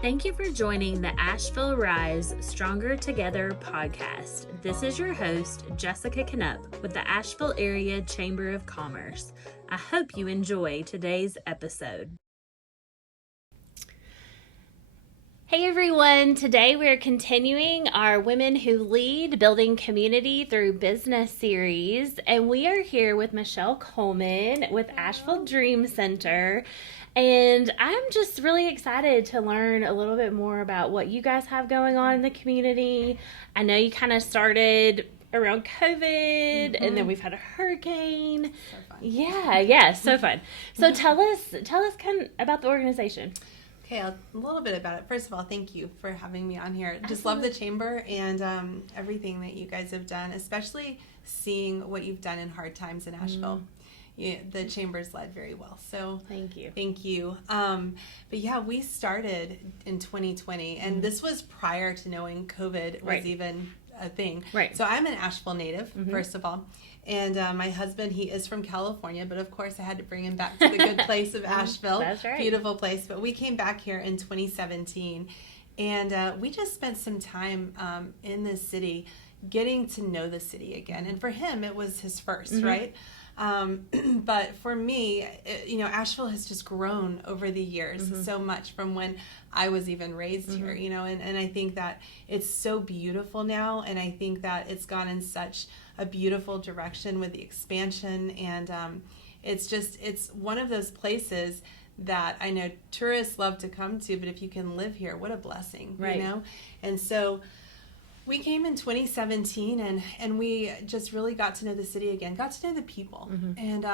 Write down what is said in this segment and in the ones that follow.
Thank you for joining the Asheville Rise Stronger Together podcast. This is your host, Jessica Knupp with the Asheville Area Chamber of Commerce. I hope you enjoy today's episode. Hey everyone, today we're continuing our Women Who Lead Building Community Through Business series, and we are here with Michelle Coleman with Asheville Dream Center. And I'm just really excited to learn a little bit more about what you guys have going on in the community. I know you kind of started around COVID, and then we've had a hurricane. So fun. Yeah, so fun. So tell us kind of about the organization. Okay, a little bit about it. First of all, thank you for having me on here. Just love the chamber and everything that you guys have done, especially seeing what you've done in hard times in Asheville. The chamber's led very well, so Thank you. But yeah, we started in 2020, and this was prior to knowing COVID was even a thing. Right. So I'm an Asheville native, first of all, and my husband, he is from California, but of course I had to bring him back to the good place of Asheville. That's right. Beautiful place. But we came back here in 2017, and we just spent some time in the city, getting to know the city again. And for him, it was his first, right? But for me, Asheville has just grown over the years so much from when I was even raised here, and I think that it's so beautiful now. And I think that it's gone in such a beautiful direction with the expansion. And it's one of those places that I know tourists love to come to, but if you can live here, what a blessing, And so we came in 2017 and we just really got to know the city again, got to know the people. And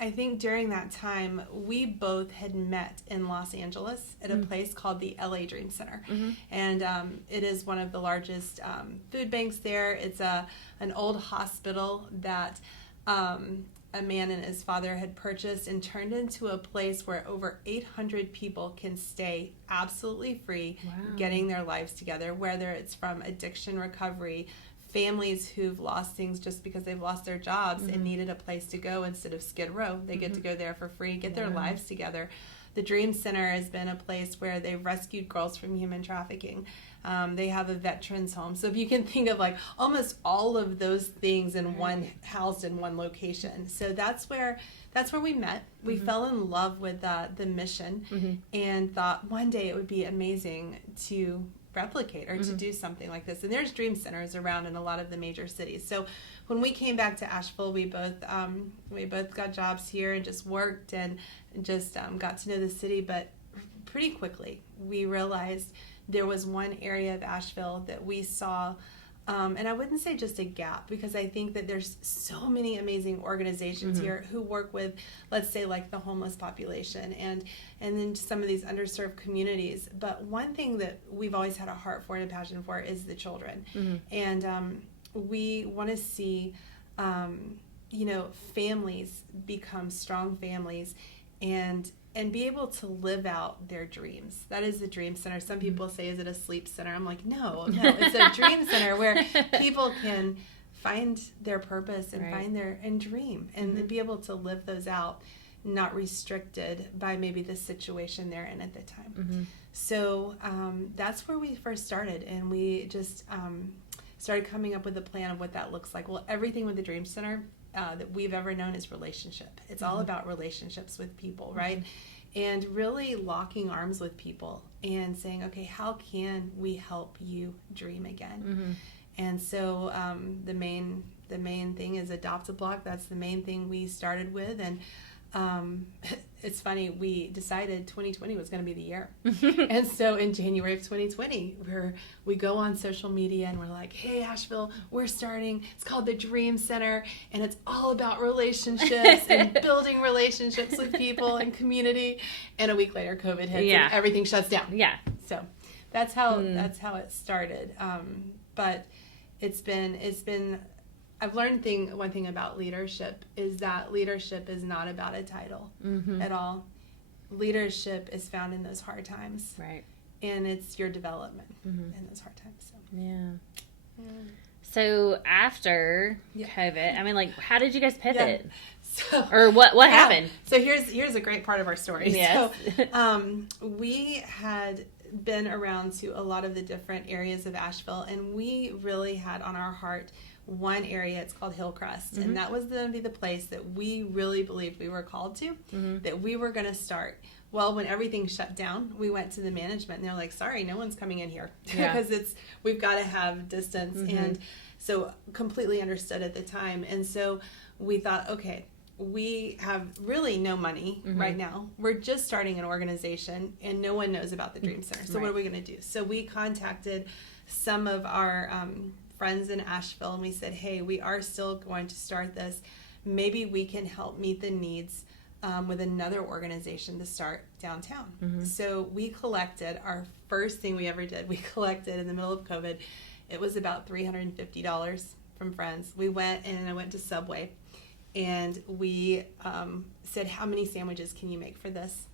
I think during that time, we both had met in Los Angeles at a place called the LA Dream Center. And it is one of the largest food banks there. It's an old hospital that a man and his father had purchased and turned into a place where over 800 people can stay absolutely free, getting their lives together, whether it's from addiction recovery, families who've lost things just because they've lost their jobs and needed a place to go instead of Skid Row. They get to go there for free, get their lives together. The Dream Center has been a place where they've rescued girls from human trafficking. They have a veterans home. So if you can think of like almost all of those things in housed in one location. So that's where we met. We fell in love with the mission and thought one day it would be amazing to replicate or to do something like this. And there's dream centers around in a lot of the major cities. So when we came back to Asheville, we both got jobs here and just worked and just got to know the city. But pretty quickly we realized there was one area of Asheville that we saw, and I wouldn't say just a gap, because I think that there's so many amazing organizations here who work with, let's say, like the homeless population and then some of these underserved communities. But one thing that we've always had a heart for and a passion for is the children. And we want to see, families become strong families and be able to live out their dreams. That is the Dream Center. Some people say, is it a sleep center? I'm like, no, it's a dream center where people can find their purpose and find and dream and be able to live those out, not restricted by maybe the situation they're in at the time. So that's where we first started, and we just started coming up with a plan of what that looks like. Well, everything with the Dream Center that we've ever known is relationship. It's all about relationships with people, right? And really locking arms with people and saying, okay, how can we help you dream again? And so the main thing is Adopt a Block. That's the main thing we started with. And it's funny, we decided 2020 was going to be the year. And so in January of 2020, we go on social media and we're like, hey, Asheville, we're starting. It's called the Dream Center, and it's all about relationships and building relationships with people and community. And a week later, COVID hits and everything shuts down. So that's how it started. But it's been I've learned one thing about leadership is that leadership is not about a title at all. Leadership is found in those hard times. Right. And it's your development in those hard times. So. So after COVID, I mean, like, how did you guys pivot? So, or what happened? So here's a great part of our story. Yes. So we had been around to a lot of the different areas of Asheville, and we really had on our heart one area. It's called Hillcrest, and that was going to be the place that we really believed we were called to, that we were going to start. Well, when everything shut down, we went to the management, and they're like, sorry, no one's coming in here, because we've got to have distance. And so completely understood at the time. And so we thought, okay, we have really no money right now. We're just starting an organization, and no one knows about the Dream Center. So what are we going to do? So we contacted some of our friends in Asheville, and we said, hey, we are still going to start this. Maybe we can help meet the needs with another organization to start downtown. So we collected, our first thing we ever did, we collected in the middle of COVID. It was about $350 from friends. We went, and I went to Subway, and we said, how many sandwiches can you make for this?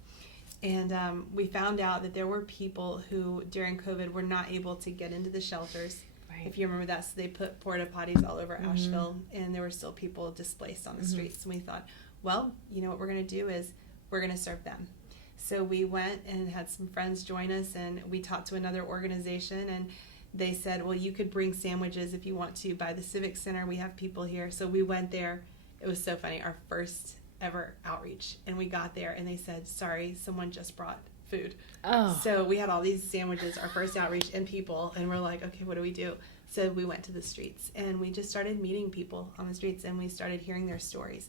And we found out that there were people who during COVID were not able to get into the shelters. If you remember that, so they put porta potties all over Asheville, and there were still people displaced on the streets. And we thought, well, you know what we're going to do is we're going to serve them. So we went and had some friends join us, and we talked to another organization, and they said, well, you could bring sandwiches if you want to by the Civic Center. We have people here. So we went there. It was so funny, our first ever outreach. And we got there, and they said, sorry, someone just brought food. Oh. So we had all these sandwiches, our first outreach, and people, and we're like, okay, what do we do? So we went to the streets, and we just started meeting people on the streets, and we started hearing their stories.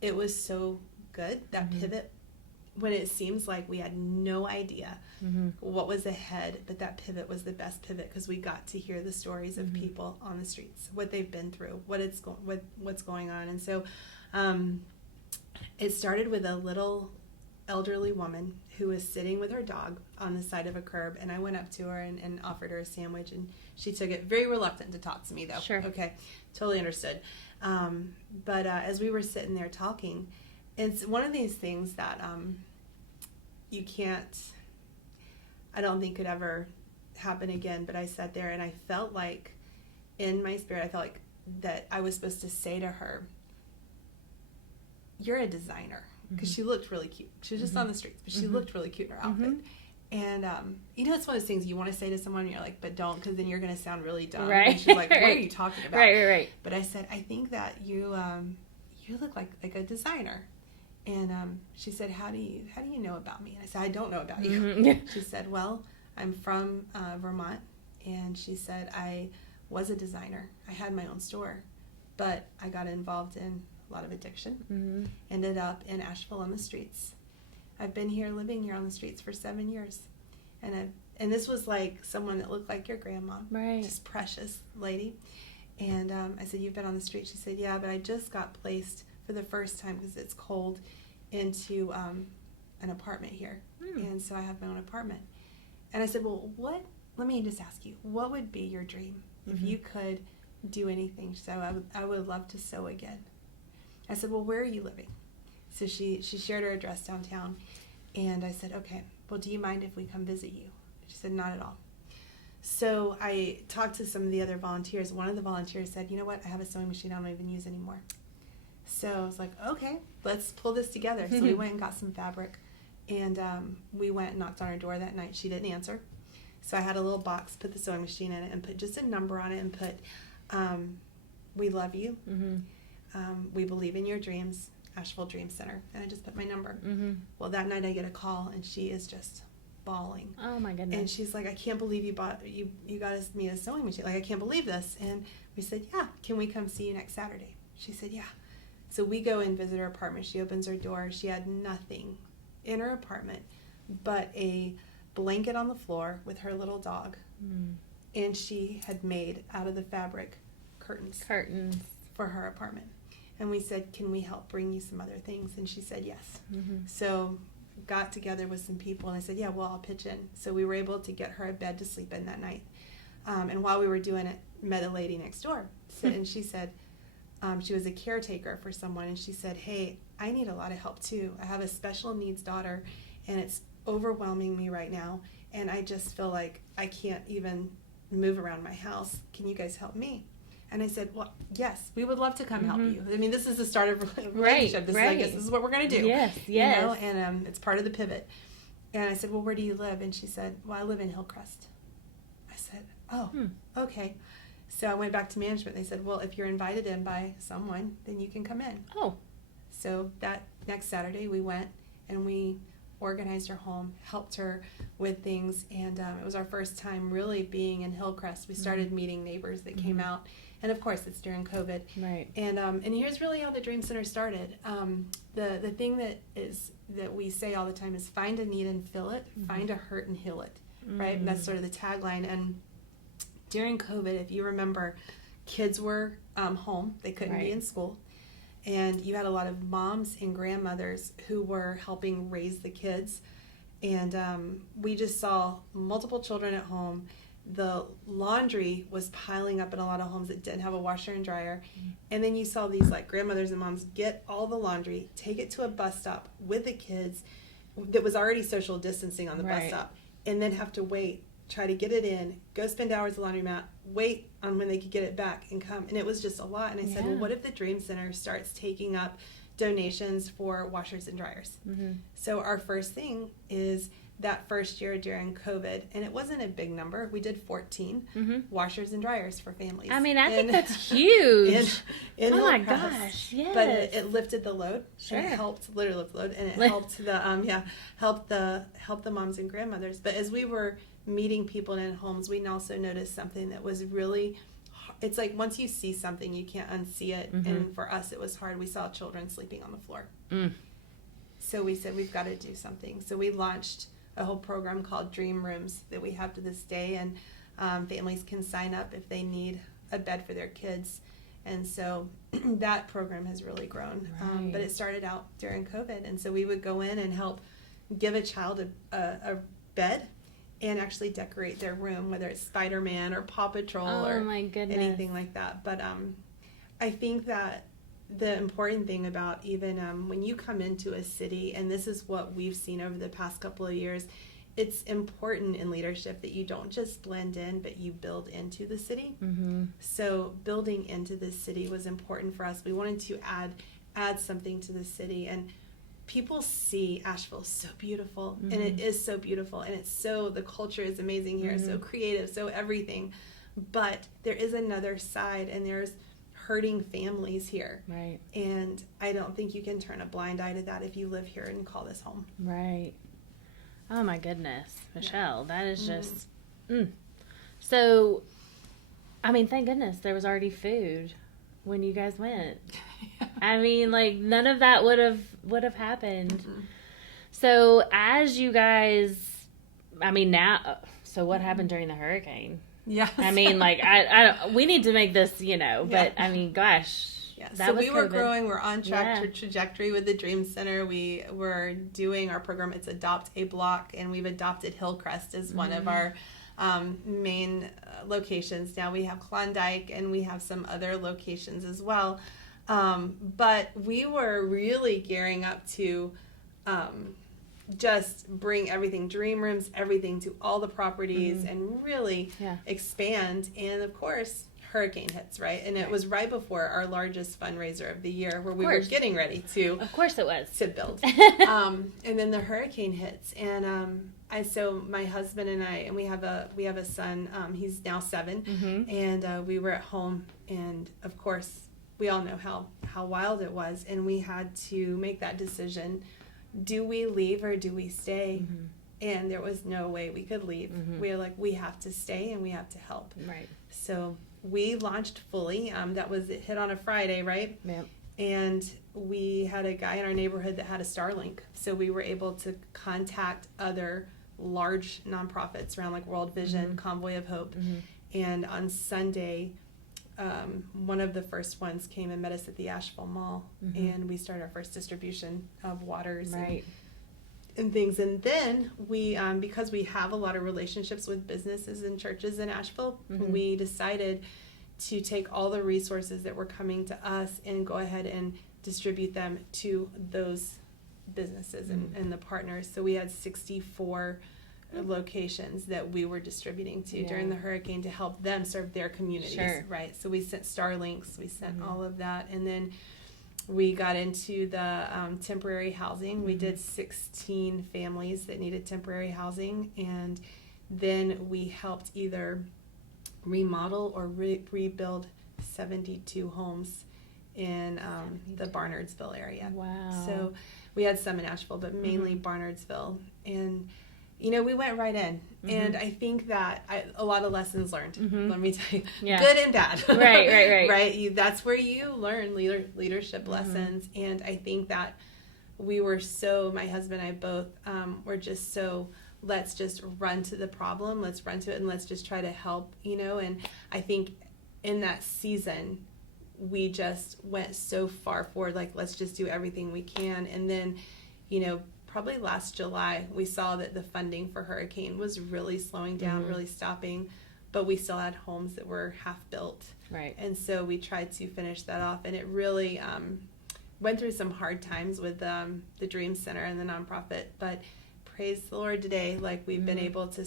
It was so good, that pivot, when it seems like we had no idea what was ahead, but that pivot was the best pivot, because we got to hear the stories of people on the streets, what they've been through, what's going on. And so it started with a little elderly woman who was sitting with her dog on the side of a curb, and I went up to her and offered her a sandwich, and she took it, very reluctant to talk to me though. Sure. Okay, totally understood. But as we were sitting there talking, it's one of these things that you can't, I don't think could ever happen again, but I sat there and I felt like, in my spirit, I felt like that I was supposed to say to her, you're a designer. Because she looked really cute. She was just on the streets, but she looked really cute in her outfit. And, you know, it's one of those things you want to say to someone, and you're like, but don't, because then you're going to sound really dumb. Right. And she's like, what are you talking about? Right. But I said, I think that you look like a designer. And she said, how do you know about me? And I said, I don't know about you. She said, well, I'm from Vermont. And she said, I was a designer. I had my own store, but I got involved in a lot of addiction, ended up in Asheville on the streets. I've been here, living here on the streets for 7 years. And this was like someone that looked like your grandma, just precious lady. And I said, you've been on the street? She said, yeah, but I just got placed for the first time, because it's cold, into an apartment here. And so I have my own apartment. And I said, well, let me just ask you, what would be your dream if you could do anything? So I would love to sew again. I said, well, where are you living? So she shared her address downtown, and I said, okay, well, do you mind if we come visit you? She said, not at all. So I talked to some of the other volunteers. One of the volunteers said, you know what, I have a sewing machine I don't even use anymore. So I was like, okay, let's pull this together. So we went and got some fabric, and we went and knocked on her door that night. She didn't answer. So I had a little box, put the sewing machine in it, and put just a number on it, and put, we love you. We believe in your dreams, Asheville Dream Center. And I just put my number. Well, that night I get a call, and she is just bawling. Oh my goodness. And she's like, I can't believe you got me a sewing machine. Like, I can't believe this. And we said, yeah, can we come see you next Saturday? She said, yeah. So we go and visit her apartment. She opens her door. She had nothing in her apartment but a blanket on the floor with her little dog. And she had made out of the fabric curtains for her apartment. And we said, can we help bring you some other things? And she said yes. So got together with some people, and I said, yeah, well, I'll pitch in. So we were able to get her a bed to sleep in that night. And while we were doing it, met a lady next door. And she said, she was a caretaker for someone, and she said, hey, I need a lot of help too. I have a special needs daughter, and it's overwhelming me right now, and I just feel like I can't even move around my house. Can you guys help me? And I said, well, yes, we would love to come help you. I mean, this is the start of a relationship. This is what we're going to do. Yes. You know? And it's part of the pivot. And I said, well, where do you live? And she said, well, I live in Hillcrest. I said, oh, okay. So I went back to management. They said, well, if you're invited in by someone, then you can come in. Oh. So that next Saturday we went and we organized her home, helped her with things, and it was our first time really being in Hillcrest. We started meeting neighbors that came out, and of course it's during COVID. Right. And here's really how the Dream Center started. The thing that we say all the time is find a need and fill it, find a hurt and heal it, right? And that's sort of the tagline. And during COVID, if you remember, kids were home; they couldn't be in school. And you had a lot of moms and grandmothers who were helping raise the kids. And we just saw multiple children at home. The laundry was piling up in a lot of homes that didn't have a washer and dryer. And then you saw these like grandmothers and moms get all the laundry, take it to a bus stop with the kids that was already social distancing on the bus stop, and then have to wait, try to get it in, go spend hours at the laundromat, wait on when they could get it back and come. And it was just a lot. And I said, well, what if the Dream Center starts taking up donations for washers and dryers? So our first thing is that first year during COVID, and it wasn't a big number. We did 14 washers and dryers for families. I mean, I think that's huge. In oh my Hillcrest. Gosh, yes. But it lifted the load. Sure. And it helped, literally lift the load, and it helped the moms and grandmothers. But as we were meeting people in homes, we also noticed something that was really, it's like once you see something, you can't unsee it. And for us, it was hard. We saw children sleeping on the floor. So we said, we've got to do something. So we launched a whole program called Dream Rooms that we have to this day. And families can sign up if they need a bed for their kids. And so that program has really grown. But it started out during COVID. And so we would go in and help give a child a bed and actually decorate their room, whether it's Spider-Man or Paw Patrol or my goodness. anything like that. But I think that the important thing about even when you come into a city, and this is what we've seen over the past couple of years, it's important in leadership that you don't just blend in, but you build into the city. So building into the city was important for us. We wanted to add something to the city, and people see Asheville so beautiful, and it is so beautiful, and it's so, the culture is amazing here, so creative, so everything. But there is another side, and there's hurting families here. Right. And I don't think you can turn a blind eye to that if you live here and call this home. Right. Oh my goodness, Michelle, that is just, So, I mean, thank goodness there was already food when you guys went. I mean, like, none of that would have happened. So as you guys, I mean, now, so what happened during the hurricane? Yeah. I mean, like, I we need to make this, but I mean, gosh. Yeah. That So was we were COVID. growing. We're on track to trajectory with the Dream Center. We were doing our program. It's Adopt a Block, and we've adopted Hillcrest as one of our main locations. Now we have Klondike, and we have some other locations as well. But we were really gearing up to just bring everything, Dream Rooms, everything to all the properties and really expand. And of course, hurricane hits, right? And it was right before our largest fundraiser of the year, where we were getting ready to, of course it was, to build. And then the hurricane hits, and so my husband and I, and we have a son. He's now 7, and we were at home, and of course, we all know how wild it was, and we had to make that decision: do we leave or do we stay? And there was no way we could leave. We were like, we have to stay and we have to help. Right. So we launched fully. It hit on a Friday, right? Yep. And we had a guy in our neighborhood that had a Starlink. So we were able to contact other large nonprofits around, like World Vision, Convoy of Hope. And on Sunday, one of the first ones came and met us at the Asheville Mall, and we started our first distribution of waters and things. And then we, because we have a lot of relationships with businesses and churches in Asheville, we decided to take all the resources that were coming to us and go ahead and distribute them to those businesses and the partners. So we had 64 locations that we were distributing to during the hurricane to help them serve their communities, right? So we sent Starlinks, we sent all of that, and then We got into the temporary housing. We did 16 families that needed temporary housing, and then we helped either remodel or rebuild 72 homes in the Barnardsville area. Wow. So we had some in Asheville, but mainly Barnardsville. And, you know, we went right in. And I think that a lot of lessons learned, let me tell you, good and bad. Right. Right? That's where you learn leadership lessons. And I think that we were my husband and I both were just so, let's just run to the problem, let's run to it, and let's just try to help, you know. And I think in that season, we just went so far forward, like, let's just do everything we can. And then, you know, probably last July, we saw that the funding for hurricane was really slowing down, really stopping, but we still had homes that were half built. Right. And so we tried to finish that off, and it really went through some hard times with the Dream Center and the nonprofit, but praise the Lord today, like, we've been able to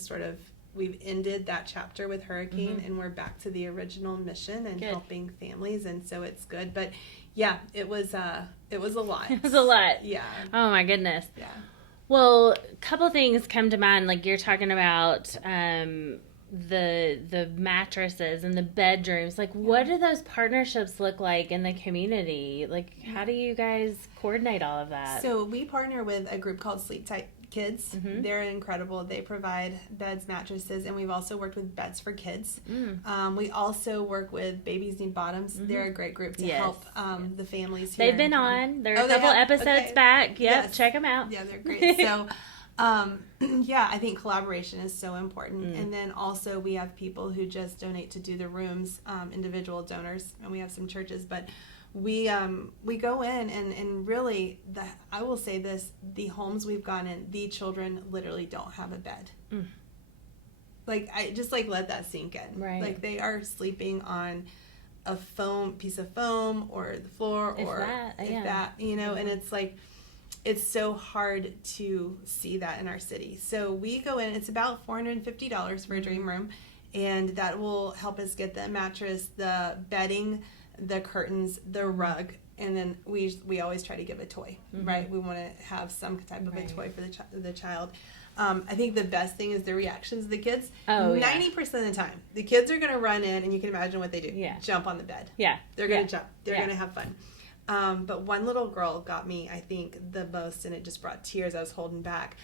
we've ended that chapter with hurricane, and we're back to the original mission and helping families, and so it's good. But yeah, it was a lot. It was a lot. Yeah. Oh my goodness. Yeah. Well, a couple things come to mind. Like, you're talking about the mattresses and the bedrooms. Like, what do those partnerships look like in the community? Like, how do you guys coordinate all of that? So we partner with a group called Sleep Tight Kids. They're incredible. They provide beds, mattresses, and we've also worked with Beds for Kids. We also work with Babies Need Bottoms. They're a great group to help the families here. They've been on. They're a couple episodes back. Yep, check them out. Yeah, they're great. So, yeah, I think collaboration is so important. And then also we have people who just donate to do the rooms, individual donors, and we have some churches, but we go in and really, I will say this, the homes we've gone in, the children literally don't have a bed. Like, I just, like, let that sink in. Right. Like, they are sleeping on a piece of foam or the floor, or that, you know, and it's like, it's so hard to see that in our city. So we go in, it's about $450 for a dream room, and that will help us get the mattress, the bedding, the curtains, the rug, and then we always try to give a toy, right? We want to have some type of a toy for the child. I think the best thing is the reactions of the kids. 90% of the time, the kids are going to run in, and you can imagine what they do. Jump on the bed. They're going to jump. They're going to have fun. But one little girl got me, I think, the most, and it just brought tears. I was holding back.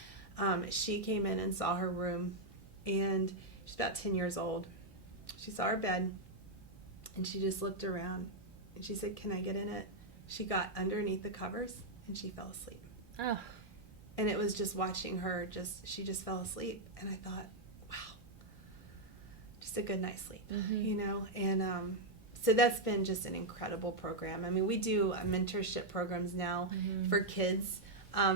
She came in and saw her room, and she's about 10 years old. She saw her bed, and she just looked around, and she said, "Can I get in it?" She got underneath the covers, and she fell asleep. Oh. And it was just watching her, she just fell asleep. And I thought, wow, just a good night's sleep, you know? And so that's been just an incredible program. I mean, we do mentorship programs now for kids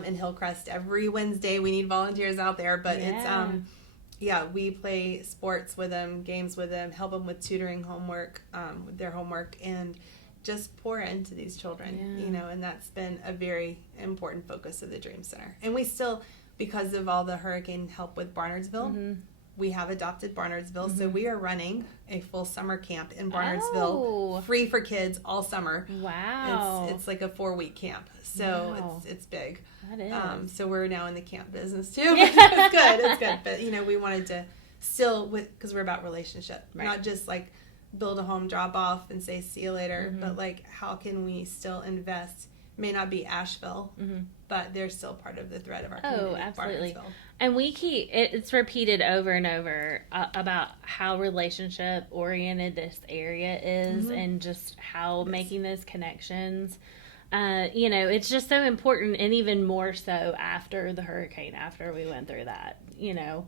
in Hillcrest every Wednesday. We need volunteers out there, but it's we play sports with them, games with them, help them with tutoring homework, with their homework, and just pour into these children, you know, and that's been a very important focus of the Dream Center. And we still, because of all the hurricane help with Barnardsville, we have adopted Barnardsville, so we are running a full summer camp in Barnardsville, free for kids all summer. Wow. It's like a 4-week camp, so it's big. That is. So we're now in the camp business too. It's good. But, you know, we wanted to still, because we're about relationship, not just like build a home, drop off, and say see you later, but like, how can we still invest? May not be Asheville, but they're still part of the thread of our community. Oh, absolutely. And we keep it's repeated over and over about how relationship oriented this area is, and just how making those connections, you know, it's just so important, and even more so after the hurricane, after we went through that, you know.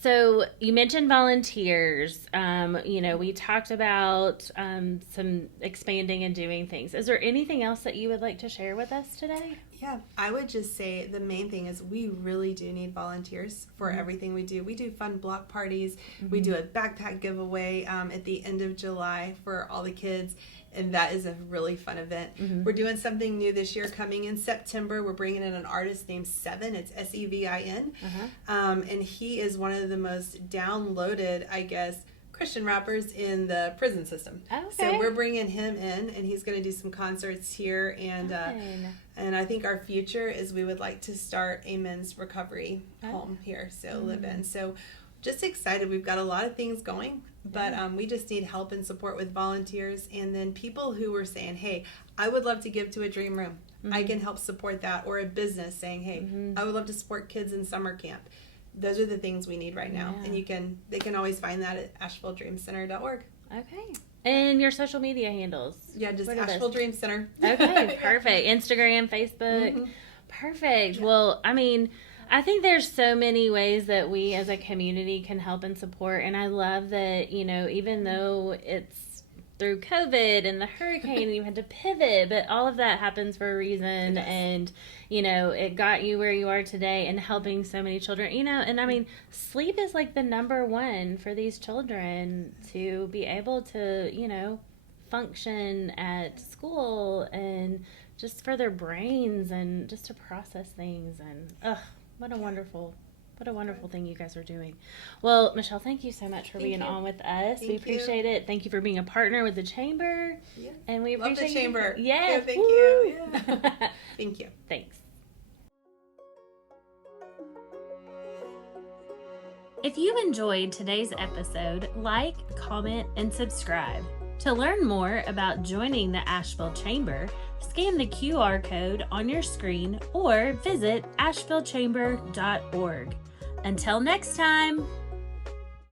So you mentioned volunteers. You know, we talked about some expanding and doing things. Is there anything else that you would like to share with us today? Yeah, I would just say the main thing is we really do need volunteers for everything we do. We do fun block parties. We do a backpack giveaway at the end of July for all the kids, and that is a really fun event. We're doing something new this year coming in September. We're bringing in an artist named Sevin. It's Sevin. And he is one of the most downloaded, I guess, Christian rappers in the prison system. Okay. So we're bringing him in, and he's going to do some concerts here. And I think our future is we would like to start a men's recovery home here, so live in. So just excited. We've got a lot of things going, but we just need help and support with volunteers, and then people who are saying, hey, I would love to give to a dream room. I can help support that, or a business saying, hey, I would love to support kids in summer camp. Those are the things we need right now. And they can always find that at AshevilleDreamCenter.org. Okay. And your social media handles? Yeah, just Asheville Dream Center. Okay, perfect. Instagram, Facebook. Perfect. Yeah. Well, I mean, I think there's so many ways that we as a community can help and support. And I love that, you know, even though it's through COVID and the hurricane and you had to pivot, but all of that happens for a reason. And, you know, it got you where you are today and helping so many children, you know, and I mean, sleep is like the number one for these children to be able to, you know, function at school and just for their brains and just to process things. And, what a wonderful thing you guys are doing. Well, Michelle, thank you so much for being on with us. We appreciate it. Thank you for being a partner with the Chamber. Yeah. And we appreciate Love the Chamber. Yes. Yeah, thank you. Yeah. Thank you. Thanks. If you enjoyed today's episode, like, comment, and subscribe. To learn more about joining the Asheville Chamber, scan the QR code on your screen or visit AshevilleChamber.org. Until next time!